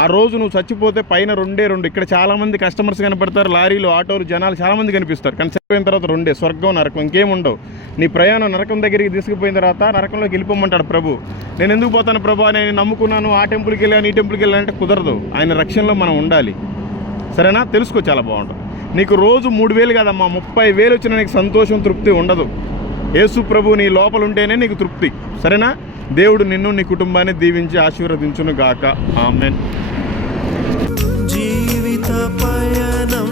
ఆ రోజు నువ్వు చచ్చిపోతే పైన 2 ఇక్కడ చాలామంది కస్టమర్స్ కనపడతారు, లారీలు, ఆటోలు, జనాలు చాలామంది కనిపిస్తారు. కానీ చచ్చిపోయిన తర్వాత 2 స్వర్గం, నరకం, ఇంకేముండవు. నీ ప్రయాణం నరకం దగ్గరికి తీసుకుపోయిన తర్వాత నరకంలోకి వెళ్ళిపోమంటాడు ప్రభు. నేను ఎందుకు పోతాను ప్రభు, నేను నమ్ముకున్నాను, ఆ టెంపుల్కి వెళ్ళాను, ఈ టెంపుల్కి వెళ్ళానంటే కుదరదు. ఆయన రక్షణలో మనం ఉండాలి. సరేనా? తెలుసుకో, చాలా బాగుంటుంది. నీకు రోజు 3,000 కాదమ్మా, 30,000 వచ్చినా నీకు సంతోషం, తృప్తి ఉండదు. యేసు ప్రభు నీ లోపల ఉంటేనే నీకు తృప్తి. సరేనా? దేవుడు నిన్ను, నీ కుటుంబాన్ని దీవించి ఆశీర్వదించును గాక. ఆమేన్. జీవిత పయనం